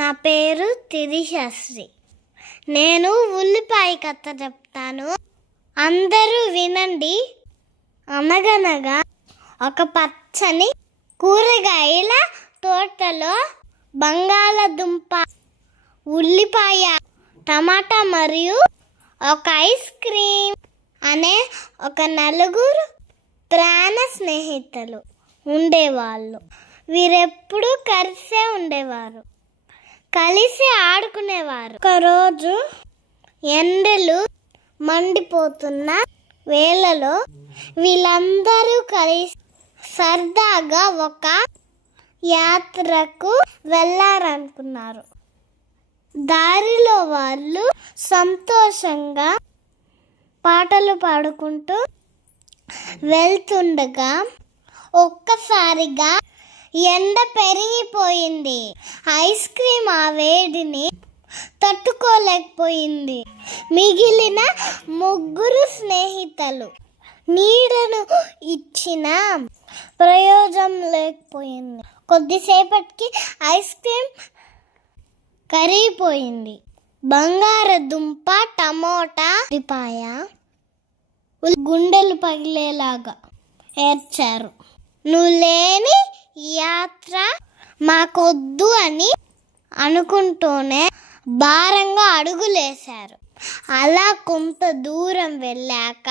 నా పేరు తిరిశాస్త్రి. నేను ఉల్లిపాయ కథ చెప్తాను, అందరూ వినండి. అనగనగా ఒక పచ్చని కూరగాయల తోటలో బంగాళదుంప, ఉల్లిపాయ, టమాటా మరియు ఒక ఐస్ క్రీమ్ అనే ఒక నలుగురు ప్రాణ స్నేహితులు ఉండేవాళ్ళు. వీరెప్పుడు కలిసే ఉండేవారు, కలిసి ఆడుకునేవారు. ఒకరోజు ఎండలు మండిపోతున్న వేళలో వీళ్ళందరూ కలిసి సరదాగా ఒక యాత్రకు వెళ్ళారనుకున్నారు. దారిలో వాళ్ళు సంతోషంగా పాటలు పాడుకుంటూ వెళ్తుండగా ఒక్కసారిగా ఎండ పెరిగిపోయింది. ఐస్ క్రీమ్ ఆ వేడిని తట్టుకోలేకపోయింది. మిగిలిన ముగ్గురు స్నేహితులు నీడను ఇచ్చిన ప్రయోజనం లేకపోయింది. కొద్దిసేపటికి ఐస్ క్రీమ్ కరిగిపోయింది. బంగాళదుంప, టమోటా, ఉల్లిపాయ గుండెలు పగిలేలాగా ఏడ్చారు. నువ్వు లేని యాత్ర మాకొద్దు అని అనుకుంటూనే భారంగా అడుగులేశారు. అలా కొంత దూరం వెళ్ళాక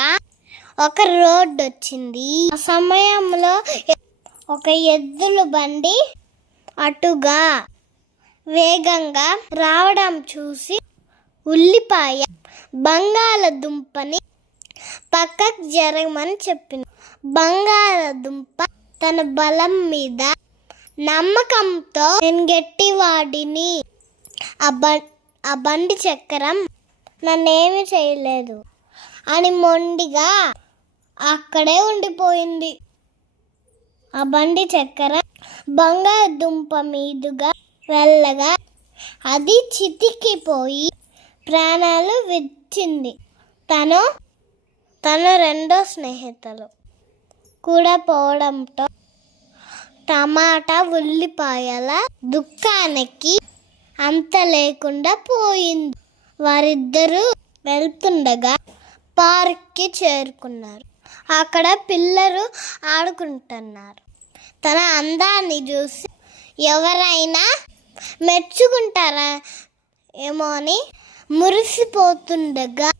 ఒక రోడ్డు వచ్చింది. ఆ సమయంలో ఒక ఎద్దుల బండి అటుగా వేగంగా రావడం చూసి ఉల్లిపాయ బంగాళదుంపని పక్కకు జరగమని చెప్పింది. బంగాళదుంప తన బలం మీద నమ్మకంతో, నేను గట్టివాడిని, ఆ బండి చక్రం నన్నేమి చేయలేదు అని మొండిగా అక్కడే ఉండిపోయింది. ఆ బండి చక్రం బంగాళదుంప మీదుగా వెళ్ళగా అది చితికిపోయి ప్రాణాలు విడిచింది. తన రెండో స్నేహితులు కూడా పోవడంతో టమాటా, ఉల్లిపాయల దుఃఖానికి అంత లేకుండా పోయింది. వారిద్దరూ వెళ్తుండగా పార్క్కి చేరుకున్నారు. అక్కడ పిల్లలు ఆడుకుంటున్నారు. తన అందాన్ని చూసి ఎవరైనా మెచ్చుకుంటారా ఏమో అని మురిసిపోతుండగా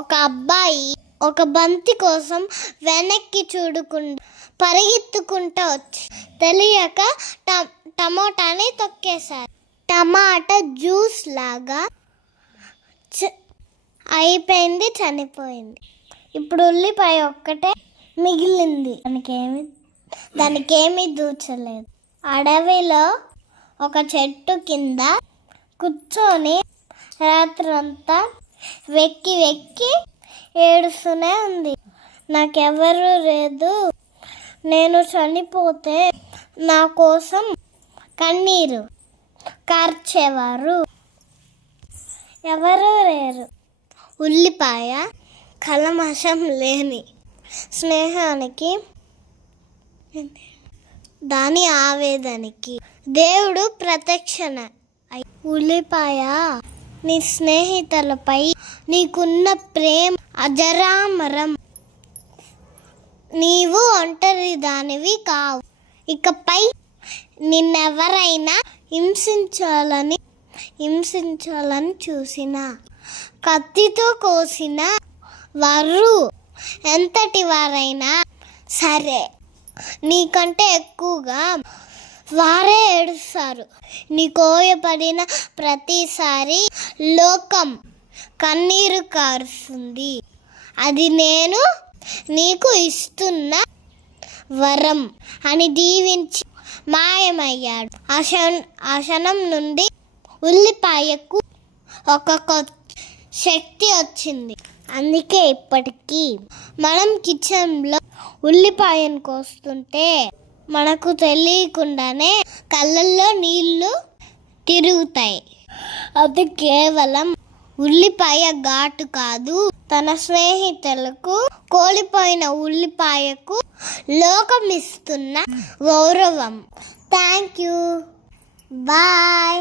ఒక అబ్బాయి ఒక బంతి కోసం వెనక్కి చూడకుండా పరిగెత్తుకుంటూ వచ్చి తెలియక టమోటాని తొక్కేశారు. టమాటా జ్యూస్ లాగా అయిపోయింది, చనిపోయింది. ఇప్పుడు ఉల్లిపాయ ఒక్కటే మిగిలింది. దానికేమీ దూచలేదు. అడవిలో ఒక చెట్టు కింద కూర్చొని రాత్రంతా వెక్కి ఏడుస్తూనే ఉంది. నాకెవరు లేదు, నేను చనిపోతే నా కోసం కన్నీరు కార్చేవారు ఎవరూ లేరు. ఉల్లిపాయ కల్మషం లేని స్నేహానికి, దాని ఆవేదనకి దేవుడు ప్రత్యక్షణ. ఉల్లిపాయ, నీ స్నేహితులపై నీకున్న ప్రేమ అజరామరం. నీవు ఒంటరి దానివి కావు. ఇకపై నిన్నెవరైనా హింసించాలని చూసినా, కత్తితో కోసిన వారు ఎంతటి వారైనా సరే నీకంటే ఎక్కువగా వారే ఏడుస్తారు. నీ కోయపడిన ప్రతిసారి లోకం కన్నీరు కారుస్తుంది. అది నేను నీకు ఇస్తున్న వరం అని దీవించి మాయమయ్యాడు. ఆ క్షణం నుండి ఉల్లిపాయకు ఒక కొత్త శక్తి వచ్చింది. అందుకే ఇప్పటికీ మనం కిచెన్లో ఉల్లిపాయను కోస్తుంటే మనకు తెలియకుండానే కళ్ళల్లో నీళ్లు తిరుగుతాయి. అది కేవలం ఉల్లిపాయ ఘాటు కాదు, తన స్నేహితులకు కోల్పోయిన ఉల్లిపాయకు లోకం ఇస్తున్న గౌరవం. Thank you. బాయ్.